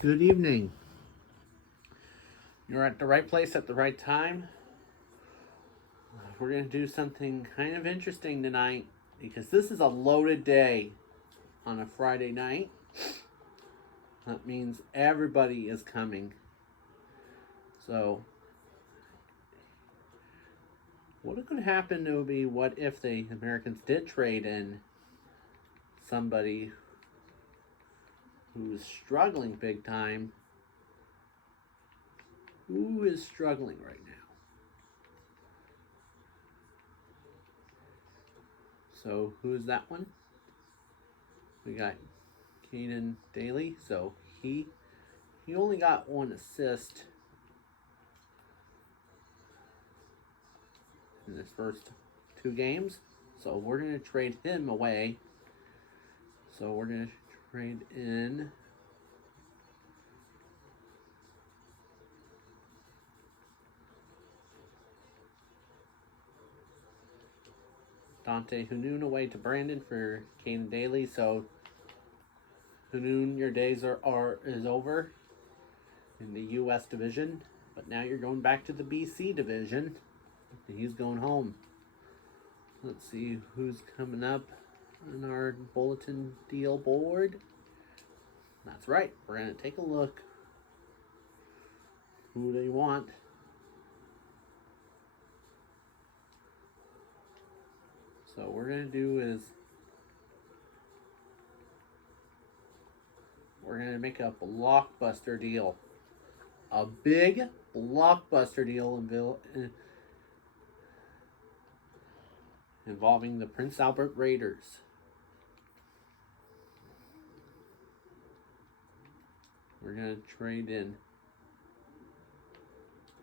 Good evening. You're at the right place at the right time. We're going to do something kind of interesting tonight because this is a loaded day on a Friday night. That means everybody is coming. So, what could happen would be what if the Americans did trade in somebody who's struggling big time. Who is struggling right now? So who's that one? We got Caden Daly. So he only got one assist in his first two games. So we're gonna trade him away. So we're gonna trade in Dante Hanoun away to Brandon for Caden Daly. So Hanoun, your days is over in the U.S. division, but now you're going back to the BC division. He's going home. Let's see who's coming up on our bulletin deal board. That's right. We're going to take a look. Who do you want? So what we're going to do is we're going to make a blockbuster deal. A big blockbuster deal involving the Prince Albert Raiders. We're going to trade in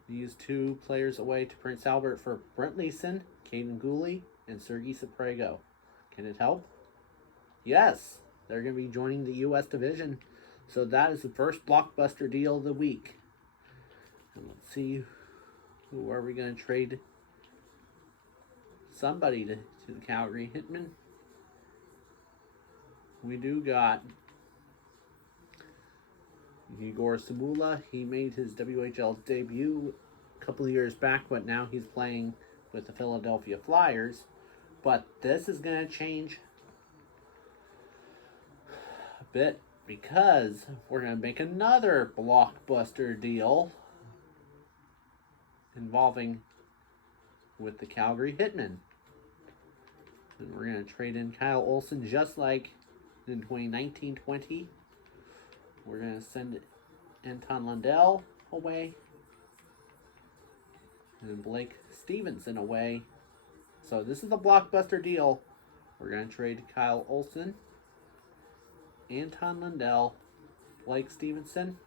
these two players away to Prince Albert for Brent Leeson, Caden Gooley, and Sergei Saprego. Can it help? Yes. They're going to be joining the U.S. division. So that is the first blockbuster deal of the week. And let's see, who are we going to trade somebody to the Calgary Hitmen? We do got Igor Samula. He made his WHL debut a couple of years back, but now he's playing with the Philadelphia Flyers. But this is going to change a bit because we're going to make another blockbuster deal involving with the Calgary Hitmen. And we're going to trade in Kyle Olson just like in 2019-20. We're going to send Anton Lundell away and Blake Stevenson away. So this is a blockbuster deal. We're going to trade Kyle Olson, Anton Lundell, Blake Stevenson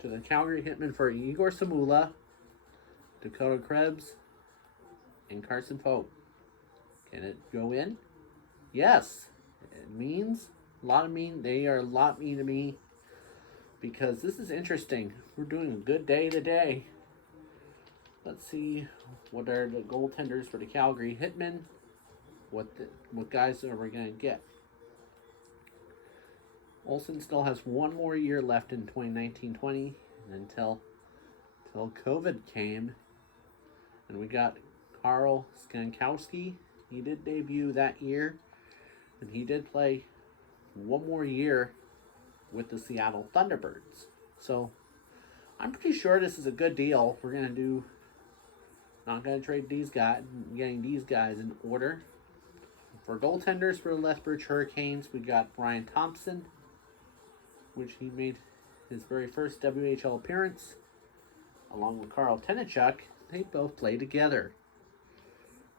to the Calgary Hitmen for Igor Samula, Dakota Krebs, and Carson Pope. Can it go in? Yes. It means they are a lot mean to me because this is interesting. We're doing a good day today. Let's see what are the goaltenders for the Calgary Hitmen. What guys are we going to get? Olsen still has one more year left in 2019-20 until COVID came. And we got Karl Skankowski. He did debut that year. And he did play one more year with the Seattle Thunderbirds. So I'm pretty sure this is a good deal. We're going to do, not going to trade these guys, getting these guys in order. For goaltenders for the Lethbridge Hurricanes, we got Brian Thompson, which he made his very first WHL appearance, along with Carl Tenichuk. They both play together.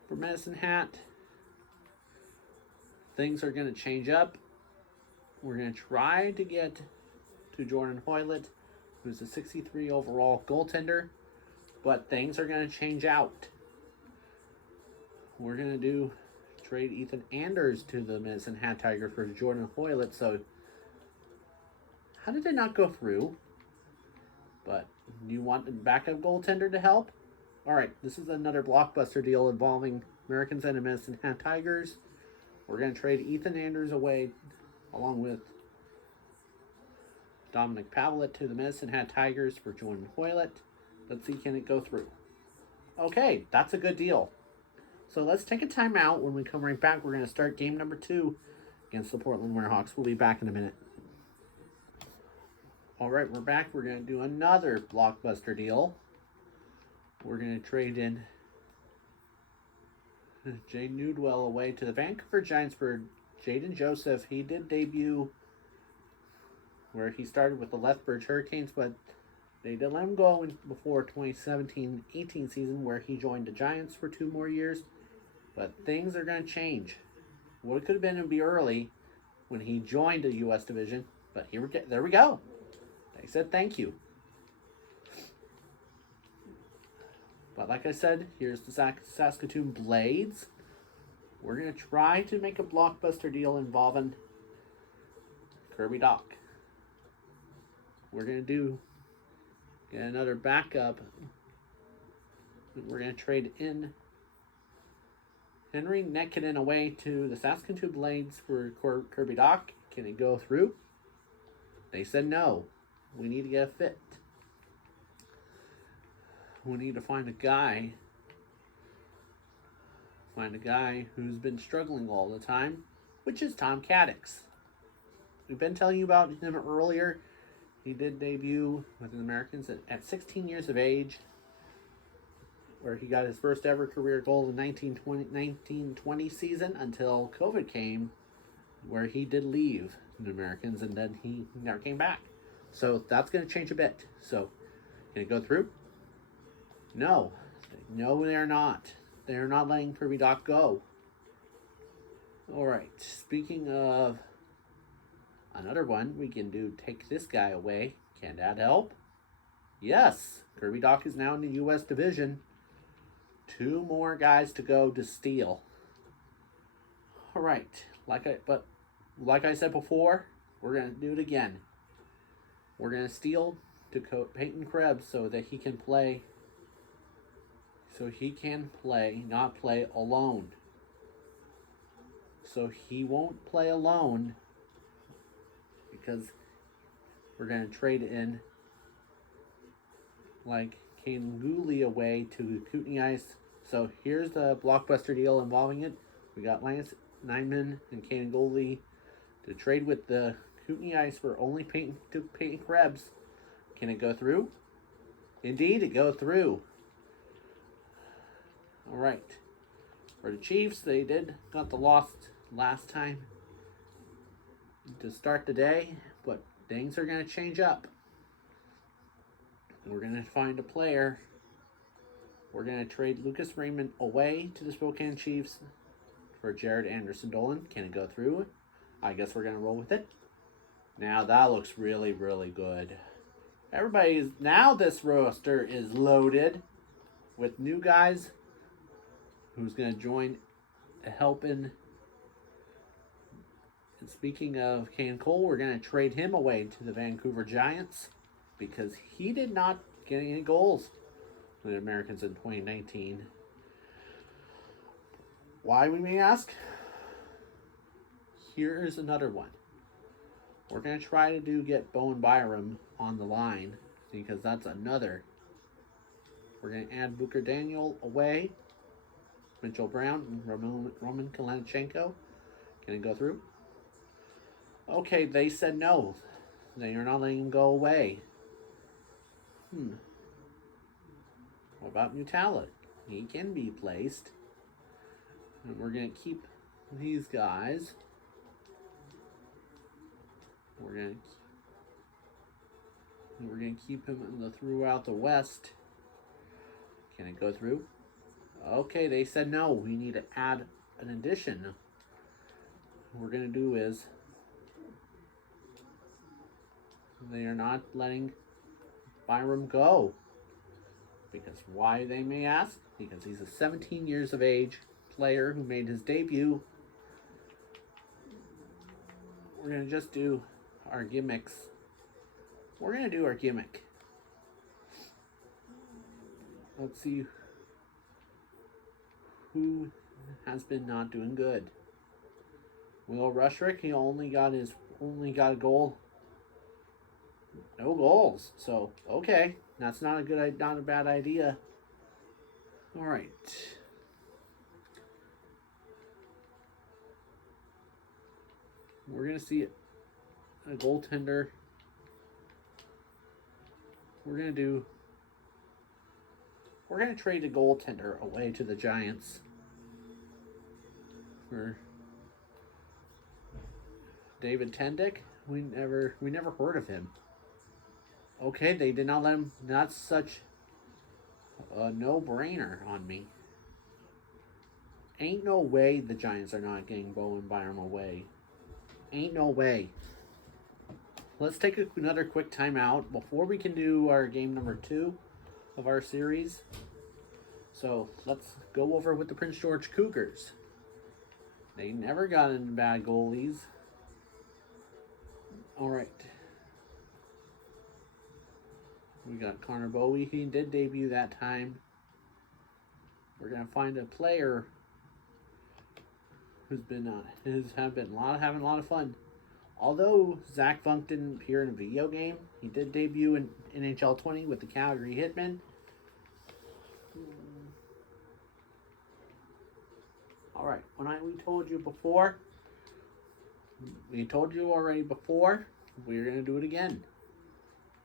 For Medicine Hat, things are going to change up. We're going to try to get to Jordan Hoylett, who's a 63 overall goaltender, but things are going to change out. We're going to trade Ethan Anders to the Medicine Hat Tiger for Jordan Hoylett. So how did it not go through? But you want the backup goaltender to help? All right, this is another blockbuster deal involving Americans and the Medicine Hat Tigers. We're going to trade Ethan Anders away along with Dominic Pavlet to the Medicine Hat Tigers for Jordan Hoylett. Let's see, can it go through? Okay, that's a good deal. So let's take a timeout. When we come right back, we're going to start game number 2 against the Portland Winterhawks. We'll be back in a minute. All right, we're back. We're going to do another blockbuster deal. We're going to trade in Jay Newdwell away to the Vancouver Giants for Jaden Joseph. He did debut where he started with the Lethbridge Hurricanes, but they did let him go before 2017-18 season where he joined the Giants for 2 more years. But things are going to change. What it could have been would be early when he joined the U.S. division, but there we go. They said thank you. But like I said, here's the Saskatoon Blades. We're going to try to make a blockbuster deal involving Kirby Dach. We're going to get another backup. We're going to trade in Henry Nekinen away to the Saskatoon Blades for Kirby Dach. Can it go through? They said no. We need to get a fit. We need to find a guy who's been struggling all the time, which is Tom Cadix. We've been telling you about him earlier. He did debut with the Americans at 16 years of age, where he got his first ever career goal in the 1920 season until COVID came, where he did leave the Americans and then he never came back. So that's going to change a bit. So, can it go through? No, they're not. They're not letting Kirby Dach go. All right. Speaking of another one, we can take this guy away. Can that help? Yes. Kirby Dach is now in the U.S. division. 2 more guys to go to steal. All right. Like I said before, we're gonna do it again. We're gonna steal to Peyton Krebs so that he can play. So he can not play alone. So he won't play alone because we're going to trade in like Kane Gooley away to Kootenay Ice. So here's the blockbuster deal involving it. We got Lance Nyman and Kane Gooley to trade with the Kootenay Ice for only Peyton Krebs. Can it go through? Indeed, it goes through. All right. For the Chiefs, they got the loss last time to start the day, but things are going to change up. We're going to find a player. We're going to trade Lucas Raymond away to the Spokane Chiefs for Jared Anderson-Dolan. Can it go through? I guess we're going to roll with it. Now that looks really, really good. Now this roster is loaded with new guys who's going to join to help in. And speaking of Kane Cole, we're going to trade him away to the Vancouver Giants because he did not get any goals for the Americans in 2019. Why, we may ask? Here is another one. We're going to try to get Bowen Byram on the line because that's another. We're going to add Booker Daniel away. Mitchell Brown and Roman Kalenchenko. Can it go through? Okay, they said no. They are not letting him go away. What about Mutala? He can be placed. And we're going to keep these guys. We're going to keep him throughout the West. Can it go through? Okay, they said no. We need to add an addition. What we're going to do is they are not letting Byram go. Because why, they may ask? Because he's a 17 years of age player who made his debut. We're going to just do our gimmicks. We're going to do our gimmick. Let's see who has been not doing good. Will Rushrick, he only got a goal No goals. So, okay. That's not a bad idea. All right. We're going to see a goaltender. We're going to trade a goaltender away to the Giants for David Tendick. We never heard of him. Okay, they did not let him. That's such a no-brainer on me. Ain't no way the Giants are not getting Bowen Byram away. Ain't no way. Let's take another quick timeout before we can do our game number 2 of our series. So let's go over with the Prince George Cougars. They never got into bad goalies. All right. We got Connor Bowie. He did debut that time. We're gonna find a player who's been having a lot of fun. Although Zach Funk didn't appear in a video game, he did debut in NHL 20 with the Calgary Hitmen. All right, we told you before. We told you already before. We're gonna do it again.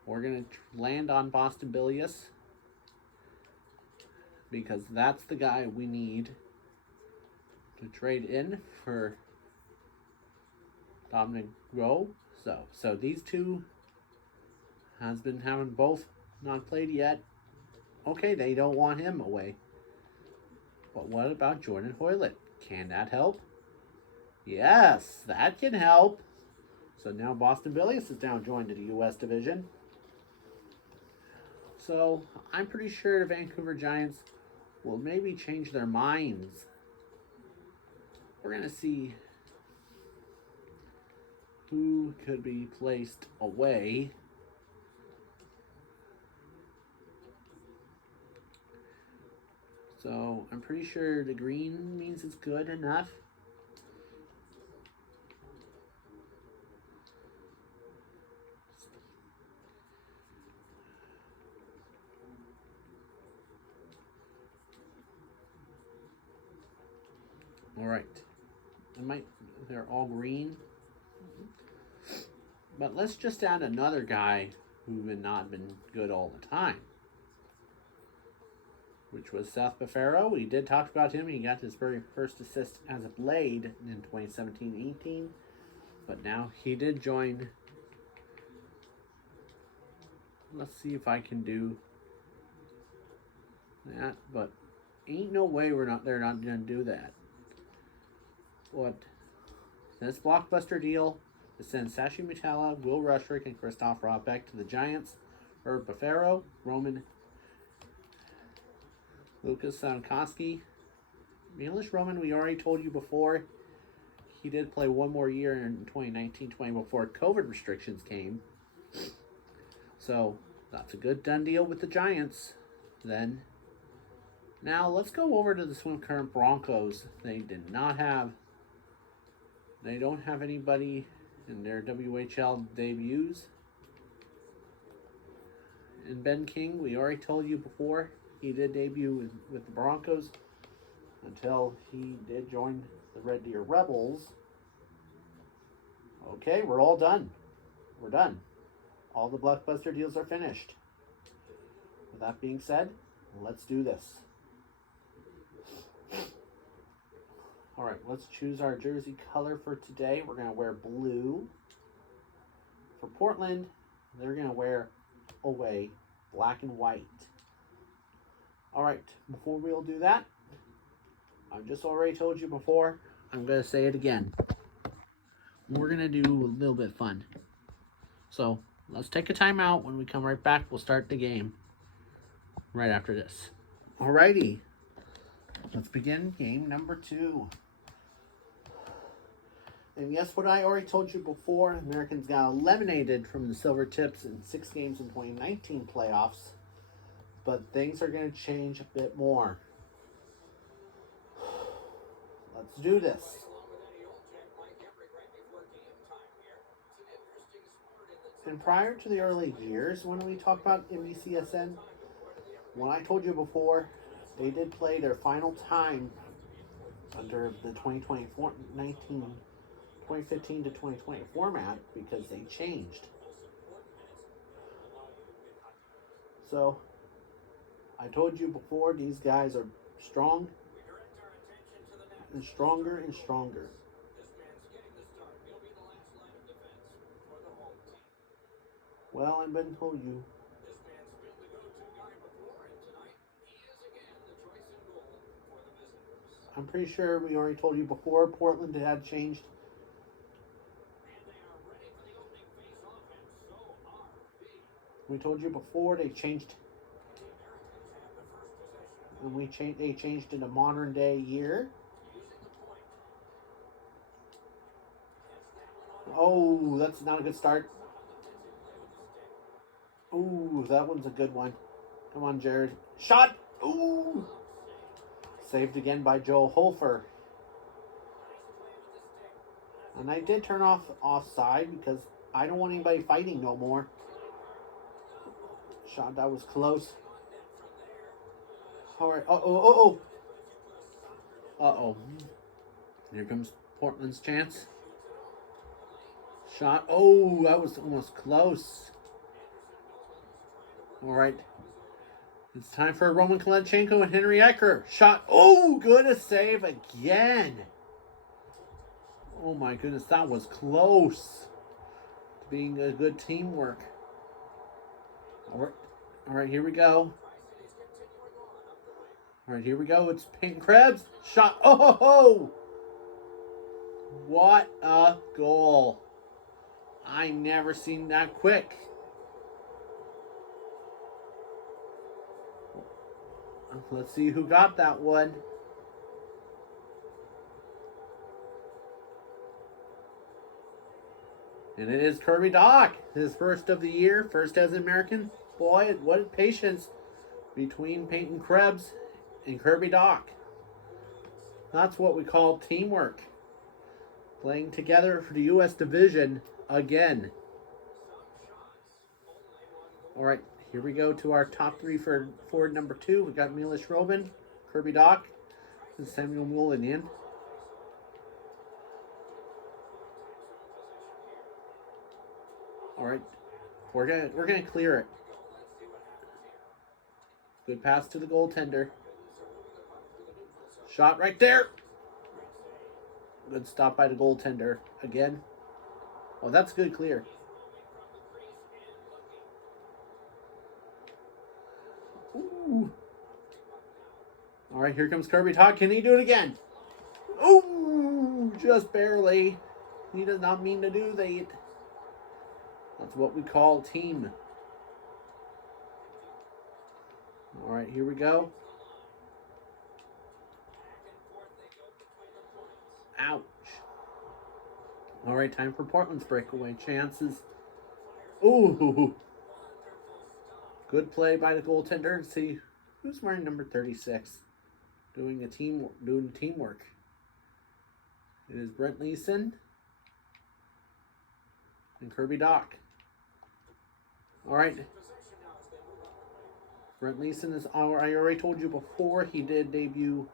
We're gonna land on Boston Bilius because that's the guy we need to trade in for Dominic Rowe. So these two has been having both not played yet. Okay, they don't want him away. But what about Jordan Hoylett? Can that help? Yes, that can help. So now Boston Bilius is now joined to the U.S. division. So I'm pretty sure the Vancouver Giants will maybe change their minds. We're going to see who could be placed away. So I'm pretty sure the green means it's good enough. All right. They're all green. But let's just add another guy who had not been good all the time, which was Seth Buffaro. We did talk about him. He got his very first assist as a Blade in 2017-18. But now he did join. Let's see if I can do that. But ain't no way they're not going to do that. What? This blockbuster deal to send Sashi Mutala, Will Rushrick, and Christoph Robeck to the Giants. Herb Buffaro, Roman Lucas Sankoski. English Roman, we already told you before. He did play one more year in 2019-20 before COVID restrictions came. So that's a good done deal with the Giants. Then, now let's go over to the Swim Current Broncos. They don't have anybody in their WHL debuts. And Ben King, we already told you before, he did debut with the Broncos until he did join the Red Deer Rebels. Okay, we're all done. We're done. All the blockbuster deals are finished. With that being said, let's do this. All right, let's choose our jersey color for today. We're going to wear blue. For Portland, they're going to wear away black and white. All right, before we'll do that, I've just already told you before, I'm going to say it again. We're going to do a little bit fun. So let's take a timeout. When we come right back, we'll start the game right after this. Alrighty, let's begin game number 2. And guess what I already told you before? Americans got eliminated from the Silver Tips in 6 games in 2019 playoffs. But things are going to change a bit more. Let's do this. And prior to the early years, when we talk about NBCSN, when I told you before, they did play their final time under the 2015 to 2020 format because they changed. So, I told you before, these guys are strong and stronger and stronger. Well, I've been told you. I'm pretty sure we already told you before Portland had changed. We told you before they changed. And they changed in a modern day year. Oh, that's not a good start. Ooh, that one's a good one. Come on, Jared. Shot! Ooh! Saved again by Joe Holfer. And I did turn off offside because I don't want anybody fighting no more. Shot, that was close. Alright, uh-oh. Here comes Portland's chance. Shot, oh, that was almost close. Alright. It's time for Roman Kolenchenko and Henry Ecker. Shot, oh, good a save again. Oh my goodness, that was close to being a good teamwork. Alright, here we go. Alright, here we go. It's Peyton Krebs. Shot. Oh, ho, ho. What a goal. I never seen that quick. Let's see who got that one. And it is Kirby Dach, his first of the year, first as an American. Boy, what patience between Peyton Krebs and Kirby Dach. That's what we call teamwork. Playing together for the U.S. division again. All right, here we go to our top three for forward number 2. We got Milos Robin, Kirby Dach, and Samuel Mullinan. All right, we're gonna clear it. Good pass to the goaltender. Shot right there. Good stop by the goaltender again. Oh, that's good clear. Ooh. All right, here comes Kirby Dach. Can he do it again? Ooh, just barely. He does not mean to do that. That's what we call team. All right, here we go. Ouch. All right, time for Portland's breakaway chances. Ooh. Good play by the goaltender. And see who's wearing number 36. Doing teamwork. It is Brent Leeson and Kirby Dach. All right. Brent Leeson is, I already told you before, he did debut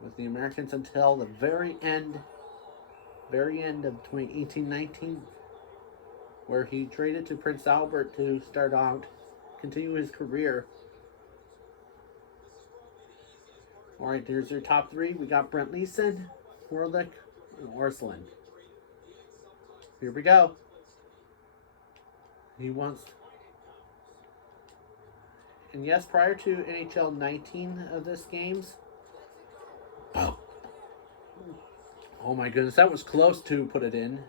with the Americans until the very end of 2018-19, where he traded to Prince Albert to continue his career. All right, there's your top 3. We got Brent Leeson, Warlick, and Orsland. Here we go. He wants... And yes, prior to NHL 19 of this games. Oh my goodness, that was close to put it in.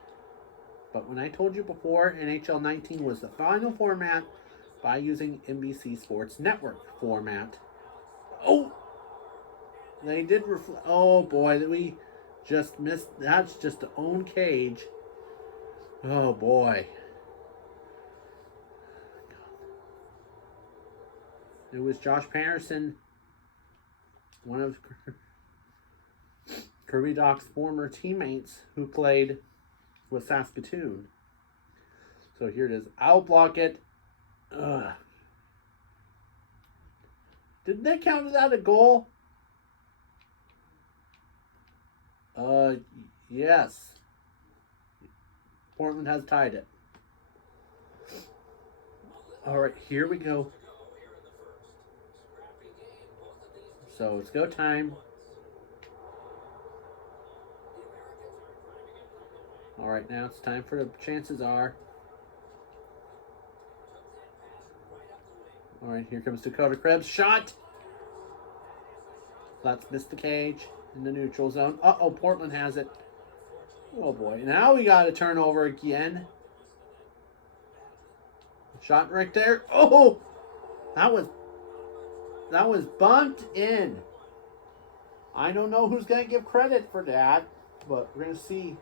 But when I told you before, NHL 19 was the final format by using NBC Sports Network format. Oh! They did oh boy, we just missed. That's just the own cage. Oh boy. It was Josh Patterson, one of Kirby Dach's former teammates who played with Saskatoon. So here it is. I'll block it. Ugh. Didn't they count that a goal? Yes. Portland has tied it. All right, here we go. So it's go time. All right, now it's time for the chances are. All right, here comes Dakota Krebs. Shot. Let's miss the cage in the neutral zone. Uh-oh, Portland has it. Oh, boy. Now we got a turnover again. Shot right there. Oh! That was bumped in. I don't know who's going to give credit for that, but we're going to see.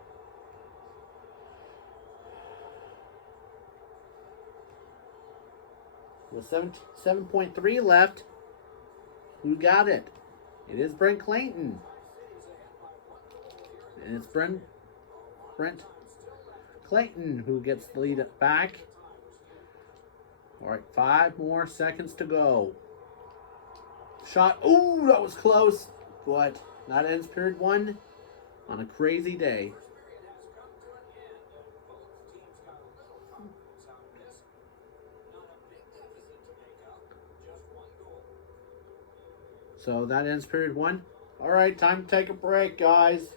With 7.3 left, who got it? It is Brent Clayton. And it's Brent Clayton who gets the lead back. All right, 5 more seconds to go. Shot. Ooh, that was close. But that ends period 1 on a crazy day. So that ends period 1. All right, time to take a break, guys.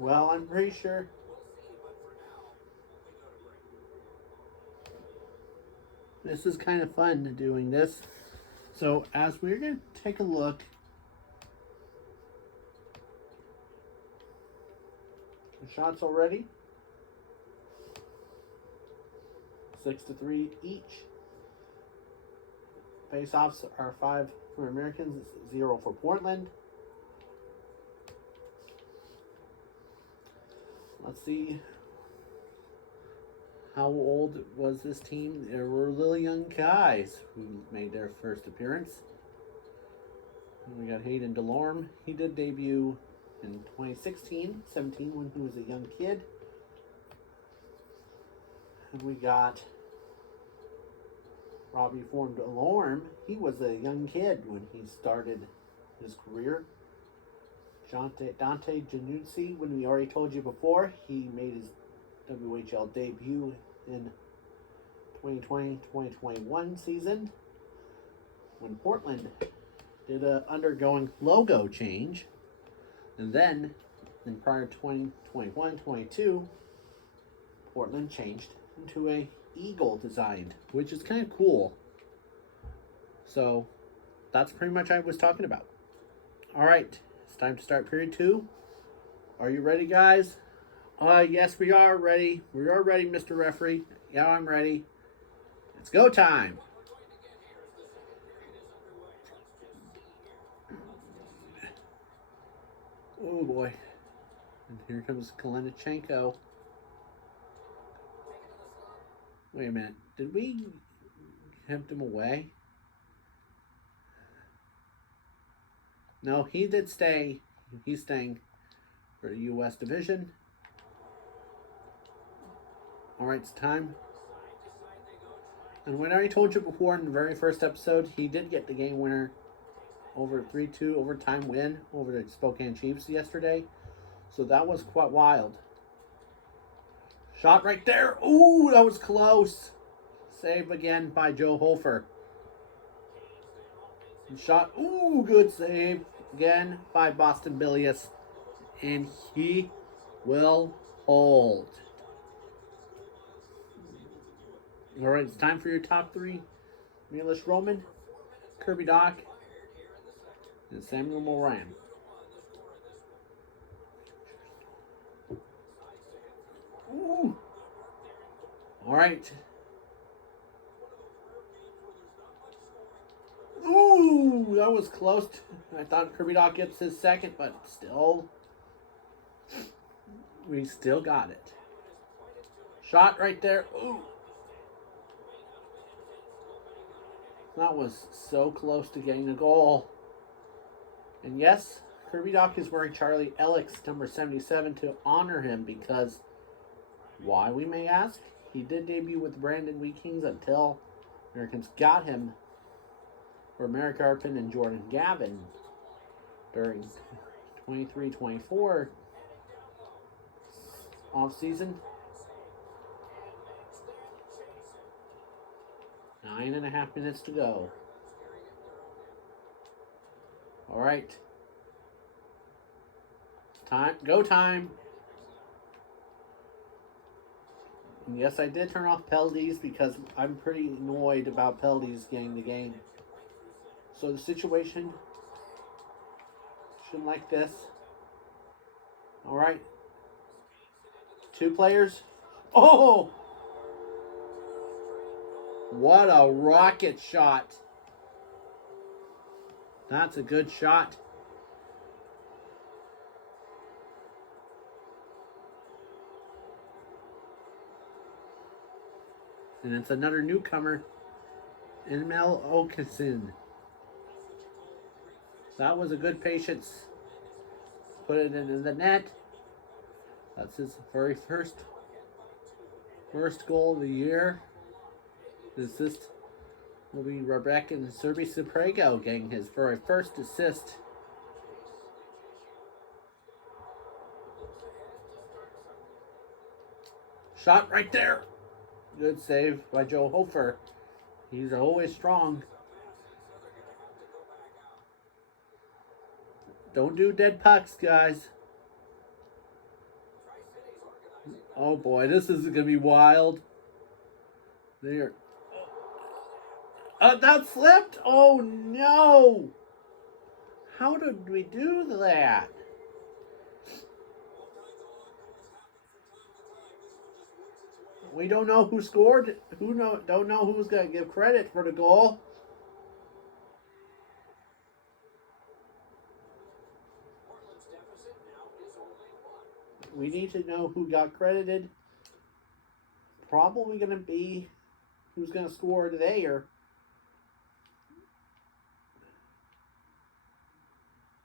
Well, I'm pretty sure. This is kind of fun doing this. So as we're going to take a look. The shots already. 6-3 each. Face-offs are 5 for Americans, 0 for Portland. Let's see. How old was this team? There were really young guys who made their first appearance. We got Hayden DeLorme. He did debut in 2016, 17 when he was a young kid. And we got Robbie Ford DeLorme. He was a young kid when he started his career. Dante Januzzi, when we already told you before, he made his WHL debut in 2020-2021 season when Portland did a undergoing logo change. And then in prior 2021-22, Portland changed into a eagle design, which is kind of cool. So that's pretty much what I was talking about. All right, it's time to start period 2. Are you ready, guys? Yes, we are ready. We are ready, Mr. Referee. Yeah, I'm ready. It's go time. Oh, boy. And here comes Kalinichenko. Wait a minute. Did we tempt him away? No, he did stay. He's staying for the U.S. division. All right, it's time. And when I already told you before in the very first episode, he did get the game winner over 3-2 overtime win over the Spokane Chiefs yesterday. So that was quite wild. Shot right there. Ooh, that was close. Save again by Joe Hofer. Shot. Ooh, good save again by Boston Billius. And he will hold. All right, it's time for your top 3. Milos Roman, Kirby Doc, and Samuel Moran. Ooh. All right. Ooh, that was close. I thought Kirby Doc gets his second, but still, we still got it. Shot right there. Ooh. That was so close to getting a goal. And yes, Kirby Doc is wearing Charlie Ellick's number 77 to honor him because, why we may ask, he did debut with Brandon Wheat Kings until Americans got him for Merrick Arpin and Jordan Gavin during 23-24 off season. 9.5 minutes to go. All right. Time. Go time. And yes, I did turn off penalties because I'm pretty annoyed about penalties getting the game. So the situation shouldn't like this. All right. 2 players. Oh! What a rocket shot. That's a good shot. And it's another newcomer, Emil Okeson. That was a good patience. Put it in the net. That's his very first goal of the year. The assist will be Rebecca and Serbi Suprego getting his very first assist. Shot right there. Good save by Joe Hofer. He's always strong. Don't do dead pucks, guys. Oh boy, this is going to be wild. There. That slipped. Oh no. How did we do that? We don't know who scored. Don't know who's going to give credit for the goal. We need to know who got credited. Probably going to be who's going to score today, or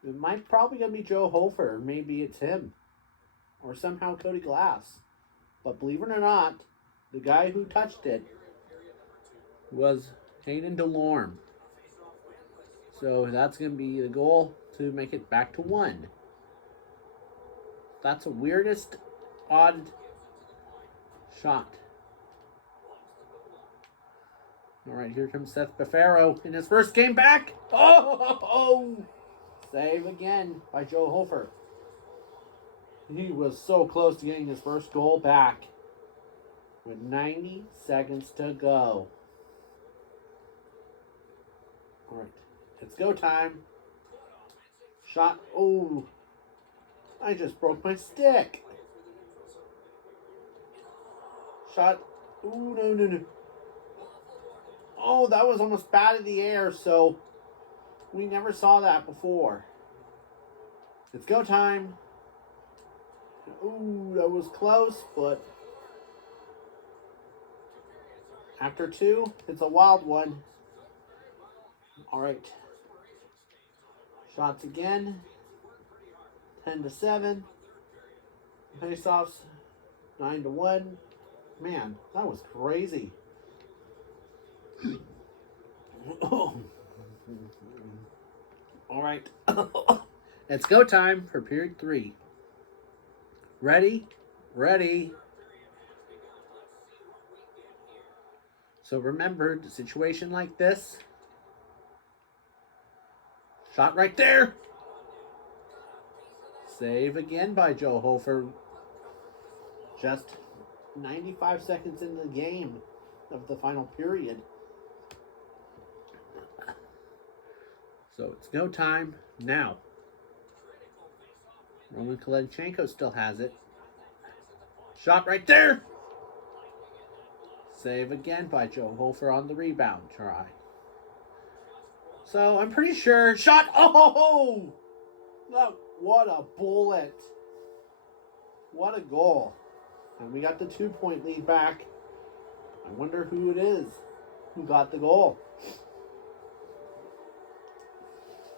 it might probably going to be Joe Hofer. Maybe it's him, or somehow Cody Glass. But believe it or not, the guy who touched it was Hayden DeLorme. So that's going to be the goal to make it back to 1. That's the weirdest, odd shot. All right, here comes Seth Bafaro in his first game back. Oh! Save again by Joe Hofer. He was so close to getting his first goal back with 90 seconds to go. All right, it's go time. Shot. Oh, I just broke my stick. Shot. Oh, no. Oh, that was almost bad in the air, so we never saw that before. It's go time. Ooh, that was close, but after 2, it's a wild one. All right. Shots again. 10-7. Face-offs 9-1. Man, that was crazy. All right. It's go time for period 3. Ready? Ready. So remember, the situation like this. Shot right there. Save again by Joe Hofer. Just 95 seconds into the game of the final period. So it's go time now. Roman Kolenchenko still has it. Shot right there. Save again by Joe Hofer on the rebound try. So I'm pretty sure shot. Oh! What a bullet. What a goal. And we got the 2-point lead back. I wonder who it is who got the goal.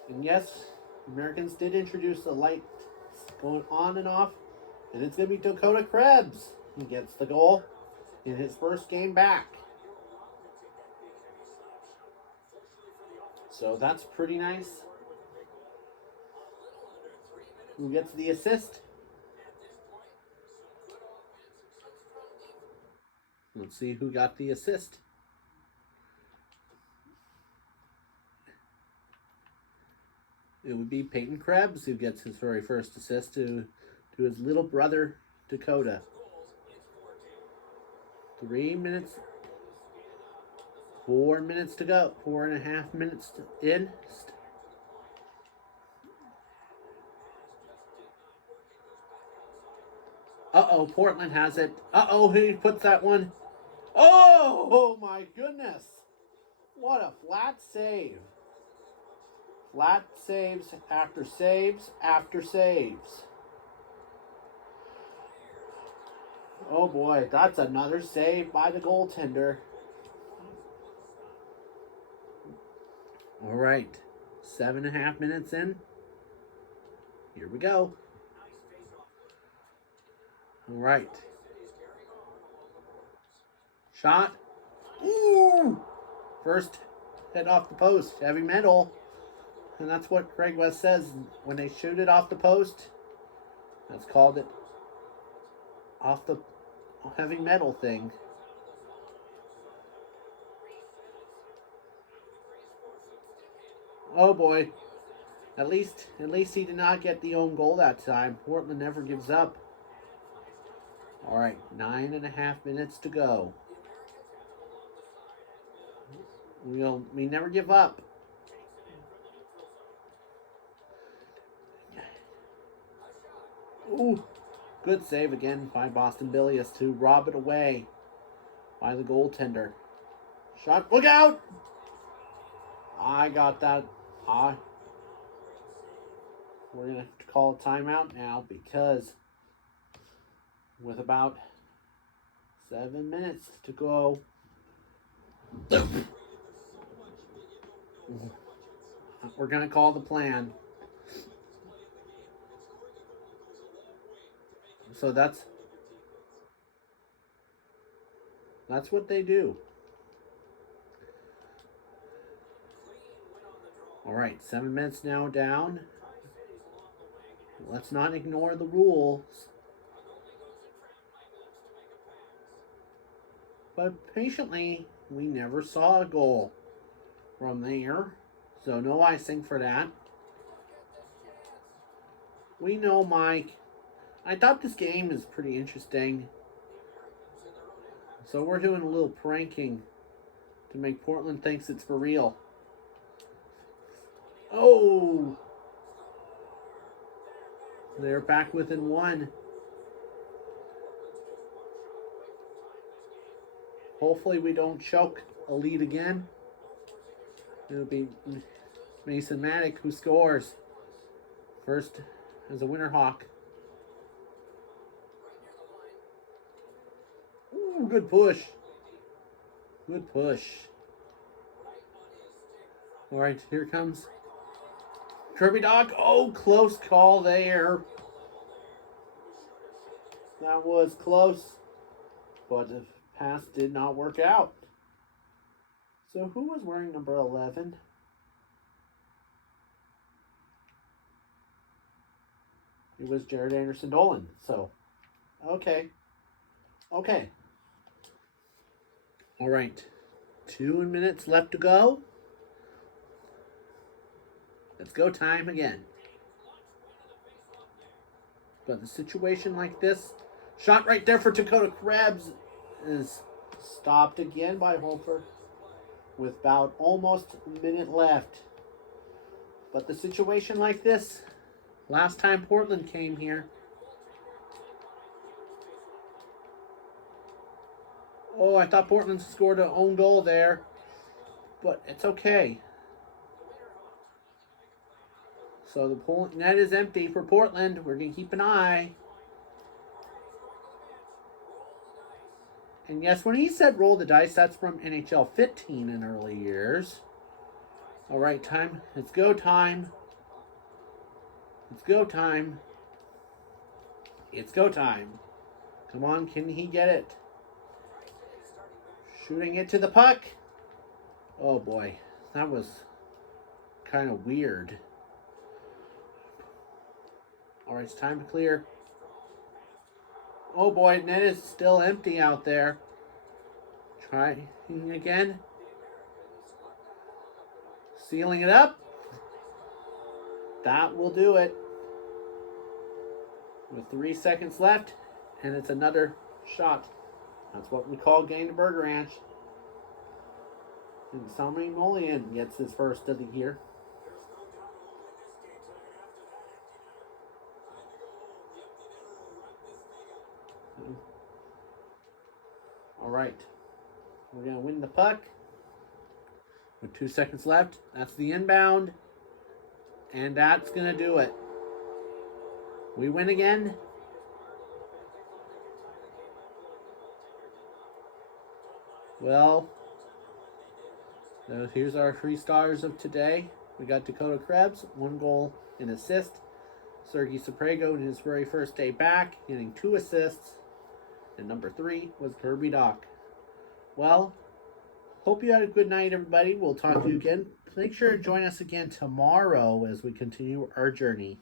And yes, Americans did introduce the light going on and off, and it's going to be Dakota Krebs. He gets the goal in his first game back. So that's pretty nice. Who gets the assist? Let's see who got the assist. It would be Peyton Krebs who gets his very first assist to his little brother, Dakota. 3 minutes, 4 minutes to go. 4.5 minutes in. Uh-oh, Portland has it. Uh-oh, he puts that one. Oh my goodness. What a flat save. Flat saves after saves after saves. Oh boy, that's another save by the goaltender. All right, 7.5 minutes in. Here we go. All right. Shot. Ooh! First hit off the post. Heavy metal. And that's what Craig West says. When they shoot it off the post, that's called it off the heavy metal thing. Oh boy. At least he did not get the own goal that time. Portland never gives up. All right, 9.5 minutes to go. We never give up. Ooh, good save again by Boston Billius to rob it away by the goaltender. Shot, look out! I got that. We're going to have to call a timeout now because with about 7 minutes to go, we're going to call the plan. So that's what they do. All right, 7 minutes now down. Let's not ignore the rules. But patiently, we never saw a goal from there. So no icing for that. We know Mike. I thought this game is pretty interesting. So we're doing a little pranking to make Portland thinks it's for real. Oh! They're back within one. Hopefully we don't choke a lead again. It'll be Mason Maddock who scores. First as a Winter Hawk. Ooh, good push. Good push. All right, here comes Kirby Dach. Oh, close call there. That was close, but the pass did not work out. So who was wearing number 11? It was Jared Anderson Dolan. So, okay. All right. 2 minutes left to go. Let's go time again. But the situation like this, shot right there for Dakota Krebs is stopped again by Hofer with about almost a minute left. But the situation like this, last time Portland came here, oh, I thought Portland scored an own goal there, but it's okay. So the net is empty for Portland. We're going to keep an eye. And yes, when he said roll the dice, that's from NHL 15 in early years. All right, time. Let's go time. It's go time. It's go time. Come on, can he get it? Shooting it to the puck. Oh boy, that was kind of weird. All right, it's time to clear. Oh boy, net is still empty out there. Trying again. Sealing it up. That will do it. With 3 seconds left, and it's another shot. That's what we call getting the Burger Ranch. And Salmi Molian gets his first of the year. All right. We're going to win the puck. With 2 seconds left, that's the inbound. And that's going to do it. We win again. Well, here's our 3 stars of today. We got Dakota Krebs, 1 goal and assist. Sergei Saprego in his very first day back, getting 2 assists. And number 3 was Kirby Doc. Well, hope you had a good night, everybody. We'll talk to you again. Make sure to join us again tomorrow as we continue our journey.